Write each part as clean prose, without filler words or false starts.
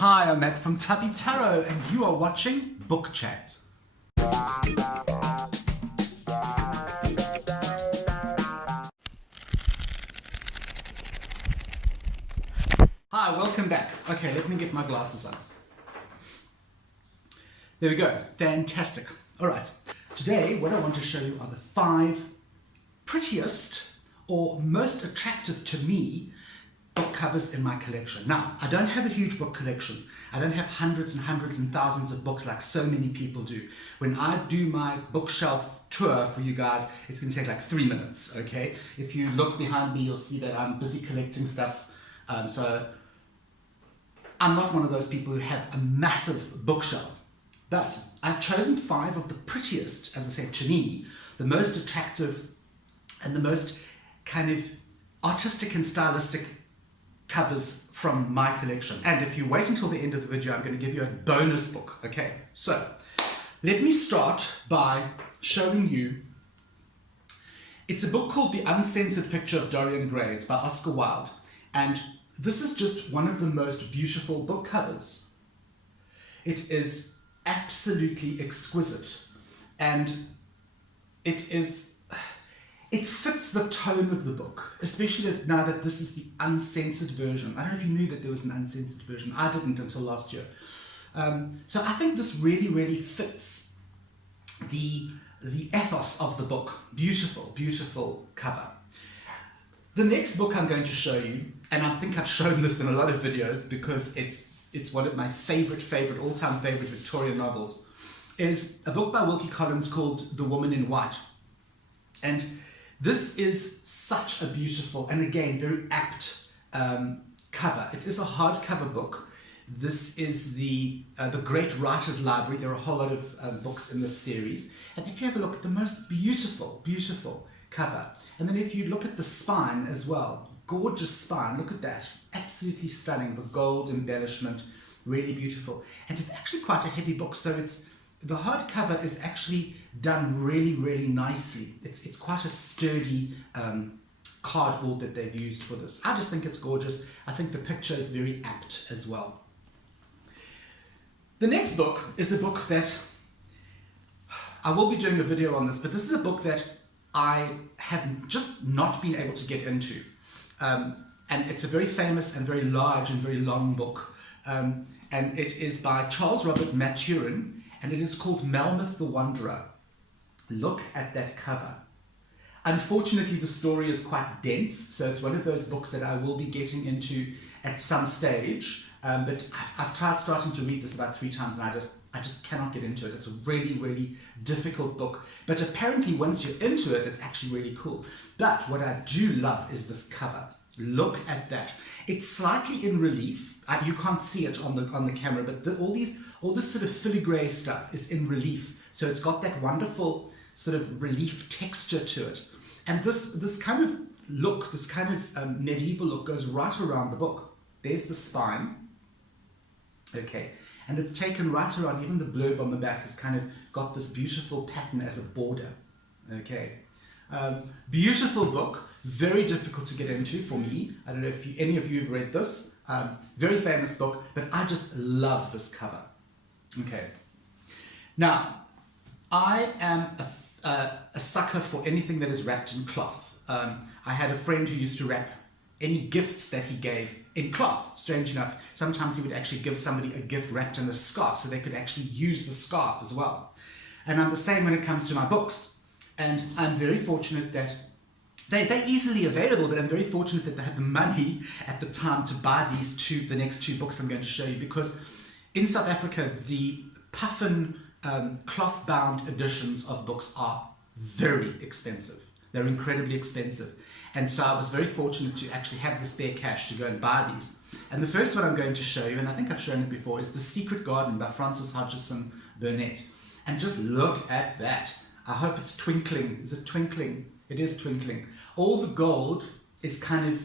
Hi, I'm Matt from Tubby Tarot, and you are watching Book Chat. Hi, welcome back. Okay, let me get my glasses on. There we go. Fantastic. All right. Today, what I want to show you are the 5 prettiest or most attractive to me book covers in my collection. Now, I don't have a huge book collection. I don't have hundreds and hundreds and thousands of books like so many people do. When I do my bookshelf tour for you guys, it's going to take like 3 minutes, okay? If you look behind me, you'll see that I'm busy collecting stuff. So I'm not one of those people who have a massive bookshelf. But I've chosen 5 of the prettiest, as I said, to me, the most attractive and the most kind of artistic and stylistic covers from my collection. And if you wait until the end of the video, I'm going to give you a bonus book. Okay, so let me start by showing you. It's a book called The Uncensored Picture of Dorian Gray. It's by Oscar Wilde. And this is just one of the most beautiful book covers. It is absolutely exquisite. And it fits the tone of the book, especially now that this is the uncensored version. I don't know if you knew that there was an uncensored version. I didn't until last year. So I think this really, really fits the ethos of the book. Beautiful, beautiful cover. The next book I'm going to show you, and I think I've shown this in a lot of videos because it's one of my all-time favorite Victorian novels, is a book by Wilkie Collins called The Woman in White. And this is such a beautiful and again very apt cover. It is a hardcover book. This is the Great Writers Library. There are a whole lot of books in this series. And if you have a look at the most beautiful, beautiful cover. And then if you look at the spine as well, gorgeous spine. Look at that. Absolutely stunning. The gold embellishment, really beautiful. And it's actually quite a heavy book. So the hardcover is actually done really, really nicely. It's quite a sturdy cardboard that they've used for this. I just think it's gorgeous. I think the picture is very apt as well. The next book is a book that I will be doing a video on this, but this is a book that I have just not been able to get into. And it's a very famous and very large and very long book. And it is by Charles Robert Maturin, and it is called Melmoth the Wanderer. Look at that cover. Unfortunately, the story is quite dense, so it's one of those books that I will be getting into at some stage. But I've tried starting to read this about 3 times, and I just cannot get into it. It's a really, really difficult book. But apparently, once you're into it, it's actually really cool. But what I do love is this cover. Look at that. It's slightly in relief. You can't see it on the camera, but all this sort of filigree stuff is in relief. So it's got that wonderful sort of relief texture to it. And this kind of look, this kind of medieval look goes right around the book. There's the spine. Okay. And it's taken right around, even the blurb on the back has kind of got this beautiful pattern as a border. Okay. Beautiful book. Very difficult to get into for me. I don't know if any of you have read this. Very famous book, but I just love this cover. Okay. Now, I am a sucker for anything that is wrapped in cloth. I had a friend who used to wrap any gifts that he gave in cloth. Strange enough, sometimes he would actually give somebody a gift wrapped in a scarf so they could actually use the scarf as well. And I'm the same when it comes to my books. And I'm very fortunate that they're easily available, but I'm very fortunate that they had the money at the time to buy the next 2 books I'm going to show you, because in South Africa, the puffin cloth-bound editions of books are very expensive. They're incredibly expensive. And so I was very fortunate to actually have the spare cash to go and buy these. And the first one I'm going to show you, and I think I've shown it before, is The Secret Garden by Frances Hodgson Burnett. And just look at that. I hope it's twinkling. Is it twinkling? It is twinkling. All the gold is kind of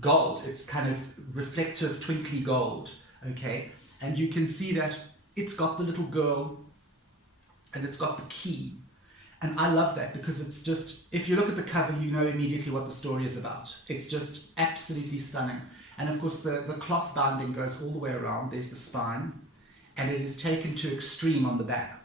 gold. It's kind of reflective, twinkly gold. Okay? And you can see that it's got the little girl and it's got the key. And I love that because it's just, if you look at the cover, you know immediately what the story is about. It's just absolutely stunning. And of course, the cloth binding goes all the way around. There's the spine, and it is taken to extreme on the back.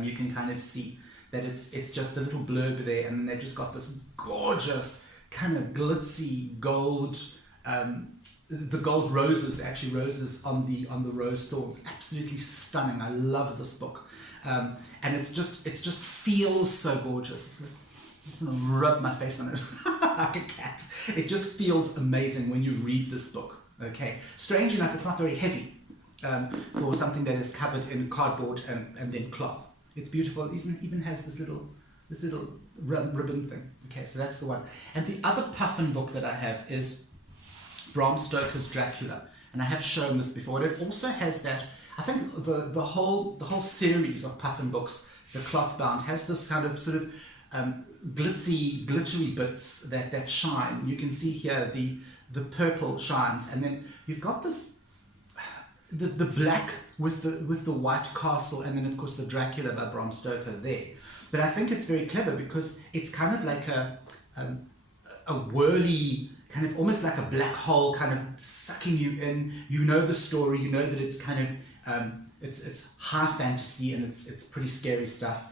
You can kind of see that it's just the little blurb there, and they've just got this gorgeous kind of glitzy gold, the gold roses, actually roses on the rose thorns. Absolutely stunning. I love this book. And it just feels so gorgeous. I'm just gonna rub my face on it like a cat. It just feels amazing when you read this book. Okay. Strange enough, it's not very heavy for something that is covered in cardboard and then cloth. It's beautiful. It even has this little ribbon thing. Okay, so that's the one. And the other Puffin book that I have is Bram Stoker's Dracula, and I have shown this before. And it also has that. I think the whole series of Puffin books, the cloth bound, has this kind of sort of glittery bits that shine. You can see here the purple shines, and then you've got this the black with the white castle, and then of course the Dracula by Bram Stoker there. But I think it's very clever because it's kind of like a whirly, kind of almost like a black hole, kind of sucking you in. You know the story. You know that it's kind of it's high fantasy, and it's pretty scary stuff.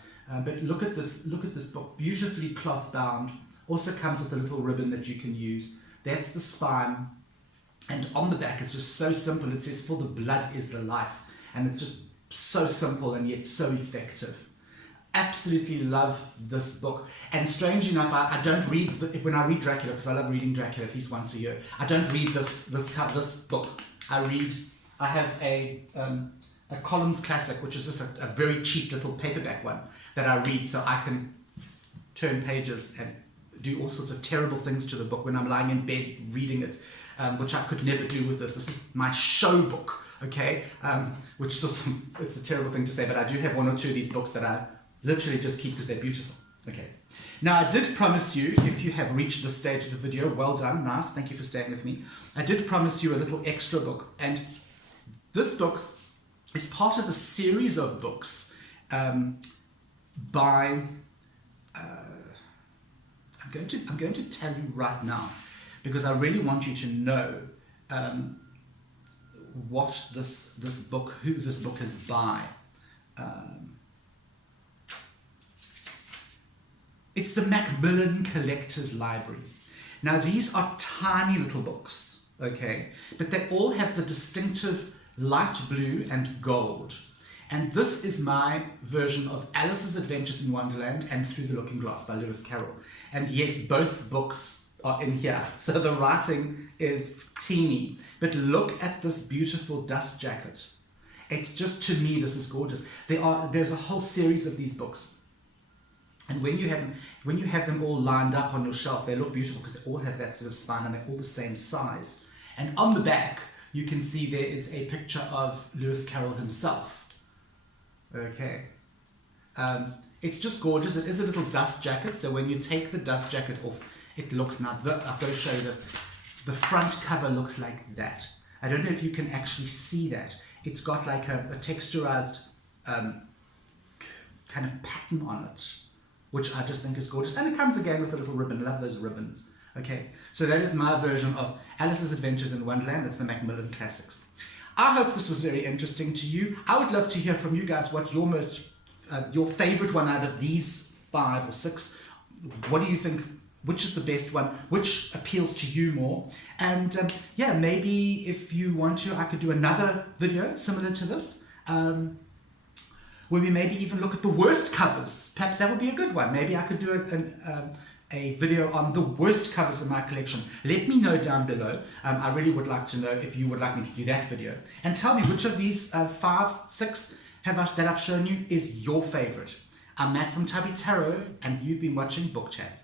But look at this book, beautifully cloth bound. Also comes with a little ribbon that you can use. That's the spine, and on the back it's just so simple. It says, "For the blood is the life," and it's just so simple and yet so effective. Absolutely love this book. And strange enough, I don't read when I read Dracula, because I love reading Dracula at least once a year. I don't read this book. I have a Collins Classic, which is just a very cheap little paperback one that I read, so I can turn pages and do all sorts of terrible things to the book when I'm lying in bed reading it, which I could never do with this. This is my show book, okay? Which is also, it's a terrible thing to say, but I do have one or two of these books that I literally just keep because they're beautiful. Okay. Now, I did promise you, if you have reached this stage of the video, well done, nice, thank you for staying with me. I did promise you a little extra book, and this book is part of a series of books by, I'm going to tell you right now, because I really want you to know what who this book is by. It's the Macmillan Collector's Library. Now, these are tiny little books, okay, but they all have the distinctive light blue and gold. And this is my version of Alice's Adventures in Wonderland and Through the Looking Glass by Lewis Carroll. And yes, both books are in here, so the writing is teeny. But look at this beautiful dust jacket. It's just, to me, this is gorgeous. There's a whole series of these books. And when you have them all lined up on your shelf, they look beautiful because they all have that sort of spine and they're all the same size. And on the back, you can see there is a picture of Lewis Carroll himself. Okay. It's just gorgeous. It is a little dust jacket, so when you take the dust jacket off, it looks, now I've got to show you this. The front cover looks like that. I don't know if you can actually see that. It's got like a texturized kind of pattern on it, which I just think is gorgeous. And it comes again with a little ribbon. I love those ribbons. Okay, so that is my version of Alice's Adventures in Wonderland. It's the Macmillan Classics. I hope this was very interesting to you. I would love to hear from you guys what your favorite one out of these 5 or 6. What do you think? Which is the best one? Which appeals to you more? And yeah, maybe if you want to, I could do another video similar to this. Where we maybe even look at the worst covers. Perhaps that would be a good one. Maybe I could do a video on the worst covers in my collection. Let me know down below. I really would like to know if you would like me to do that video. And tell me which of these 5, 6 that I've shown you is your favorite. I'm Matt from Tubby Tarot, and you've been watching Book Chat.